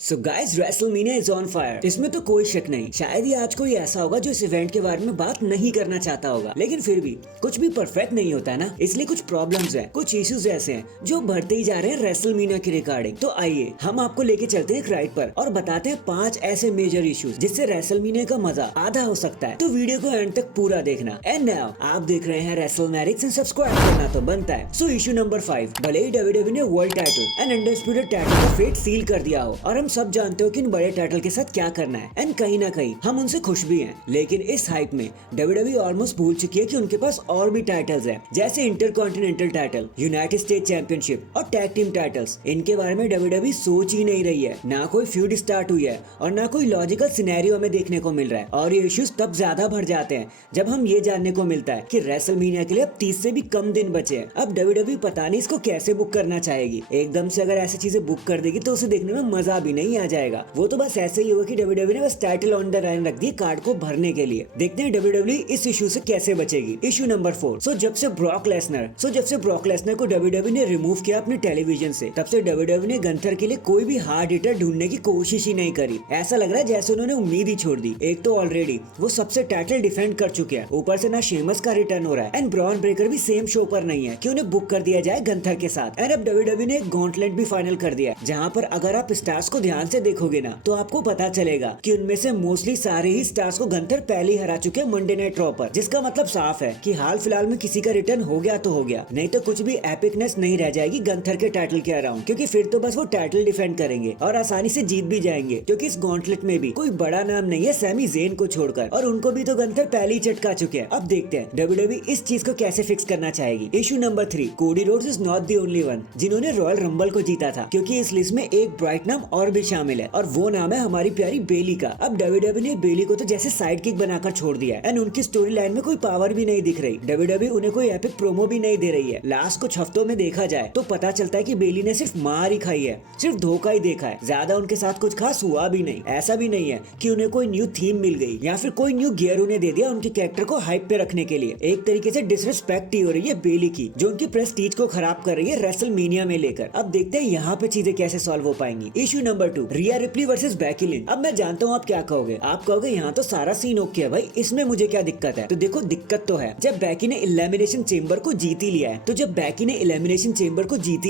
So guys WrestleMania is on fire. इसमें तो कोई शक नहीं। शायद ही आज कोई ऐसा होगा जो इस इवेंट के बारे में बात नहीं करना चाहता होगा, लेकिन फिर भी कुछ भी परफेक्ट नहीं होता है ना, इसलिए कुछ प्रॉब्लम्स हैं, कुछ इश्यूज ऐसे हैं जो बढ़ते ही जा रहे हैं रेसलमेनिया की रिगार्डिंग। तो आइए हम आपको लेके चलते हैं एक राइड पर और बताते हैं 5 ऐसे मेजर इश्यूज जिससे रेसलमेनिया का मजा आधा हो सकता है। तो वीडियो को एंड तक पूरा देखना। एंड नाउ आप देख रहे हैं रेसलमैनिक्स एंड सब्सक्राइब करना तो बनता है। सो इशू नंबर 5, भले ही डब्ल्यूडब्ल्यूई ने world title and undisputed title का फेट सील कर दिया हो और हम सब जानते हो कि इन बड़े टाइटल के साथ क्या करना है, एंड कहीं ना कहीं हम उनसे खुश भी हैं, लेकिन इस हाइप में डब्ल्यूडब्ल्यूई ऑलमोस्ट भूल चुकी है कि उनके पास और भी टाइटल्स हैं, जैसे intercontinental title, United state championship और टैग टीम टाइटल्स। इनके बारे में डब्ल्यूडब्ल्यूई सोच ही नहीं रही है। ना कोई फ्यूड स्टार्ट हुई है और ना कोई लॉजिकल सिनेरियो में देखने को मिल रहा है। और ये इश्यूज तब ज्यादा बढ़ जाते हैं जब हम ये जानने को मिलता है कि रेसलमेनिया के लिए अब 30 से भी कम दिन बचे हैं। अब डब्ल्यूडब्ल्यूई पता नहीं इसको कैसे बुक करना चाहेगी। एकदम से अगर ऐसी चीजें बुक कर देगी तो उसे देखने में मजा भी नहीं आ जाएगा। वो तो बस ऐसे ही होगा कि डब्ल्यूडब्ल्यूई ने बस टाइटल ऑन द लाइन रख दी कार्ड को भरने के लिए। देखते हैं डब्ल्यूडब्ल्यूई इस इशू से कैसे बचेगी। इशू नंबर 4, जब से ब्रॉक लेसनर को डब्ल्यूडब्ल्यूई ने रिमूव किया अपने टेलीविजन से, तब से डब्ल्यूडब्ल्यूई ने गंथर के लिए कोई भी हार्ड हिटर ढूंढने की कोशिश ही नहीं करी। ऐसा लग रहा है जैसे उन्होंने उम्मीद ही छोड़ दी। एक तो ऑलरेडी वो सबसे टाइटल डिफेंड कर चुके हैं, ऊपर से ना शेमस का रिटर्न हो रहा है एंड ब्रॉन ब्रेकर भी सेम शो पर नहीं है कि उन्हें बुक कर दिया जाए गंथर के साथ। एंड अब डब्ल्यूडब्ल्यूई ने एक गॉन्टलेट भी फाइनल कर दिया है, जहाँ पर अगर आप स्टार्स को ध्यान से देखोगे ना तो आपको पता चलेगा कि उनमें से मोस्टली सारे ही स्टार्स को गंथर पहले ही हरा चुके हैं मंडे नाइट रॉ पर, जिसका मतलब साफ है कि हाल फिलहाल में किसी का रिटर्न हो गया तो हो गया, नहीं तो कुछ भी एपिकनेस नहीं रह जाएगी गंथर के टाइटल के अराउंड, क्योंकि फिर तो बस वो टाइटल डिफेंड करेंगे और आसानी से जीत भी जाएंगे, क्योंकि इस गॉन्टलेट में भी कोई बड़ा नाम नहीं है सैमी ज़ेन को छोड़कर, और उनको भी तो गंथर पहले ही चटका चुके हैं। अब देखते हैं डब्ल्यूडब्ल्यूई इस चीज को कैसे फिक्स करना चाहेगी। Issue number 3, Cody Rhodes is not the only one जिन्होंने रॉयल रंबल को जीता था, क्योंकि इस लिस्ट में एक ब्राइट नाम और भी शामिल है और वो नाम है हमारी प्यारी बेली का। अब डब्ल्यूडब्ल्यूई ने बेली को तो जैसे साइड किक बनाकर छोड़ दिया एंड उनकी स्टोरी लाइन में कोई पावर भी नहीं दिख रही। डब्ल्यूडब्ल्यूई उन्हें कोई एपिक प्रोमो भी नहीं दे रही है। लास्ट कुछ हफ्तों में देखा जाए तो पता चलता है कि बेली ने सिर्फ मार ही खाई है, सिर्फ धोखा ही देखा है, ज्यादा उनके साथ कुछ खास हुआ भी नहीं। ऐसा भी नहीं है कि उन्हें कोई न्यू थीम मिल गई या फिर कोई न्यू गियर उन्हें दे दिया उनके कैरेक्टर को हाइप पे रखने के लिए। एक तरीके से डिसरिस्पेक्ट ही हो रही है बेली की, जो उनकी प्रेस्टीज को खराब कर रही है रेसलमेनिया में लेकर। अब देखते हैं यहाँ पे चीजें कैसे सॉल्व हो पाएंगी। इशू नंबर 2, रिया रिप्ली वर्सेस बेकी लिंच। अब मैं जानता हूँ आप क्या कहोगे, आप कहोगे यहाँ तो सारा सीन ओके है भाई, इसमें मुझे क्या दिक्कत है। तो देखो दिक्कत तो है, जब बेकी ने एलिमिनेशन चेंबर को जीत ही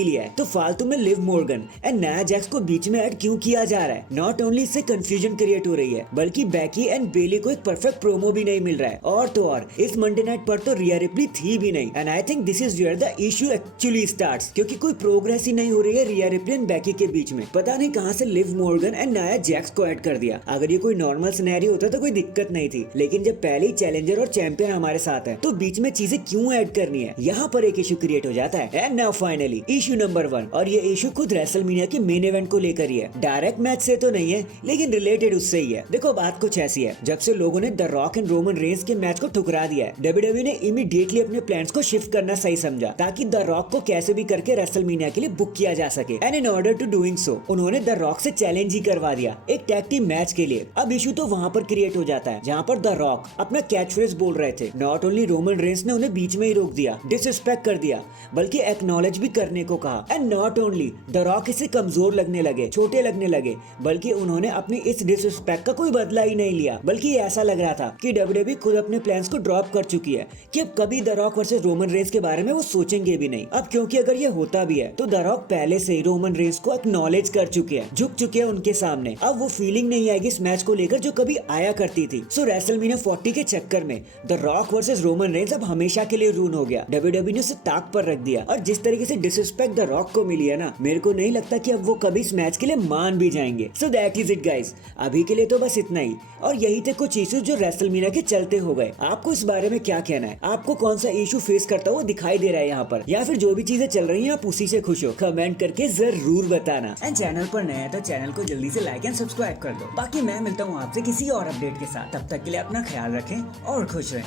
लिया है, तो फालतू में Liv Morgan and Nia Jax को बीच में ऐड क्यों किया जा रहा है। नॉट ओनली इससे कंफ्यूजन क्रिएट हो रही है, बल्कि बेकी एंड बेली को एक परफेक्ट प्रोमो भी नहीं मिल रहा है। और तो और इस मंडे नाइट पर तो रिया रिप्ली थी भी नहीं, and I think this is where the issue actually starts, क्योंकि कोई प्रोग्रेस ही नहीं हो रही है रिया रिप्ली एंड बेकी के बीच में। पता नहीं कहां से Liv Morgan and Nia Jax को ऐड कर दिया। अगर ये कोई नॉर्मल सिनेरियो होता तो कोई दिक्कत नहीं थी, लेकिन जब पहले ही चैलेंजर और चैंपियन हमारे साथ है तो बीच में चीजें क्यों ऐड करनी है, यहाँ पर एक इशू क्रिएट हो जाता है। And now finally issue number 1, और ये इशू खुद रेसलमेनिया के मेन इवेंट को लेकर ही है। डायरेक्ट मैच से तो नहीं है, लेकिन रिलेटेड उससे ही है। देखो बात कुछ ऐसी है, जब से लोगों ने the rock and Roman Reigns के मैच को ठुकरा दिया है, डब्ल्यूडब्ल्यूई ने इमीडिएटली अपने प्लान्स को शिफ्ट करना सही समझा, ताकि द रॉक को कैसे भी करके रेसलमेनिया के लिए बुक किया जा सके। And in order to doing so उन्होंने द रॉक से चैलेंज ही करवा दिया एक टैग टीम मैच के लिए। अब इशू तो वहाँ पर क्रिएट हो जाता है जहाँ पर द रॉक अपना कैच फ्रेज बोल रहे थे। नॉट ओनली रोमन रेंस ने उन्हें बीच में ही रोक दिया, डिसरिस्पेक्ट कर दिया, बल्कि एक्नॉलेज भी करने को कहा। And not only the rock इसे कमजोर लगने लगे, छोटे लगने लगे, बल्कि उन्होंने अपनी इस डिसरिस्पेक्ट का कोई बदला ही नहीं लिया, बल्कि ऐसा लग रहा था कि डब्ल्यूडब्ल्यूई खुद अपने प्लान्स को ड्रॉप कर चुकी है कि अब कभी the rock versus Roman Reigns के बारे में वो सोचेंगे भी नहीं। अब क्योंकि अगर ये होता भी है तो द रॉक पहले से ही रोमन रेंस को एक्नॉलेज कर चुके हैं, झुक चुके हैं उनके सामने। अब वो फीलिंग नहीं आएगी इस मैच को लेकर जो कभी आया करती थी। सो रेसलमेनिया 40 के चक्कर में the rock versus Roman Reigns अब हमेशा के लिए रून हो गया। डब्ल्यूडब्ल्यूई ने उसे ताक पर रख दिया, और जिस तरीके से डिसरिस्पेक्ट द रॉक को मिली है ना, मेरे को नहीं लगता कि अब वो कभी इस मैच के लिए मान भी जाएंगे। So that is it guys, अभी के लिए तो बस इतना ही। और यही थे कुछ इश्यूज जो रेसलमेनिया के चलते हो गए। आपको इस बारे में क्या कहना है? आपको कौन सा इशू फेस करता हुआ दिखाई दे रहा है यहाँ पर, या फिर जो भी चीजें चल रही हैं आप उसी से खुश हो? कमेंट करके जरूर बताना। एंड चैनल पर नया है तो चैनल को जल्दी से लाइक एंड सब्सक्राइब कर दो। बाकी मैं मिलता हूँ आपसे किसी और अपडेट के साथ, तब तक के लिए अपना ख्याल रखें और खुश रहें।